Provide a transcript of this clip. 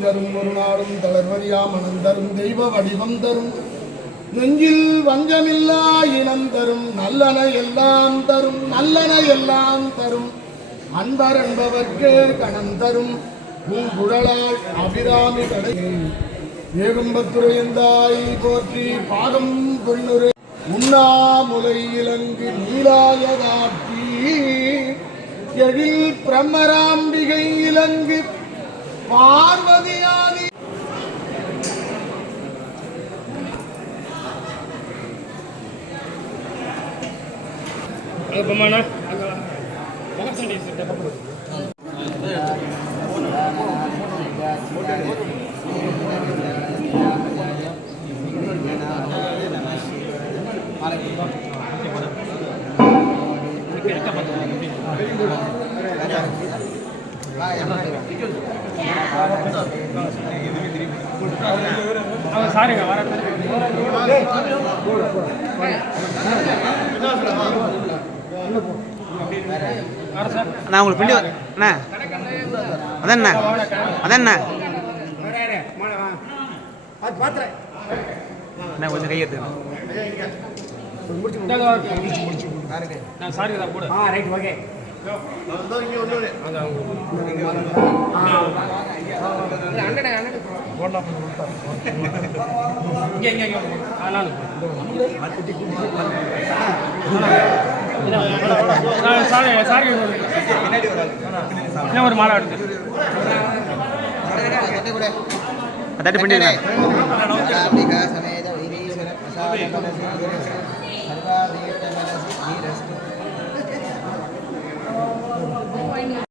தரும் ஒரு நாளும் தளர்வரியா மனம் தரும் தெய்வ வடிவம் தரும் நெஞ்சில் வஞ்சமில்லா இனம் தரும் நல்லன எல்லாம் தரும் நல்லன எல்லாம் தரும் அன்பர் என்பவர்க்கு கணம் தரும் பூங்குழலால் அபிராமி கடை ஏகம்பத்துறையந்தாய் போற்றி பாகம் பொன்னுரை உண்ணாமுலை இலங்கு நீலாயதாற்றி எழில் பிரம்மராம்பிகை இலங்கு பார்வதியாதி நான் உங்களுக்கு பிண்டி அண்ணா அதண்ணா அதண்ணா நான் கொஞ்சம் கையெழுத்து ஒரு மாலை எடுத்து தட்டு பிண்டி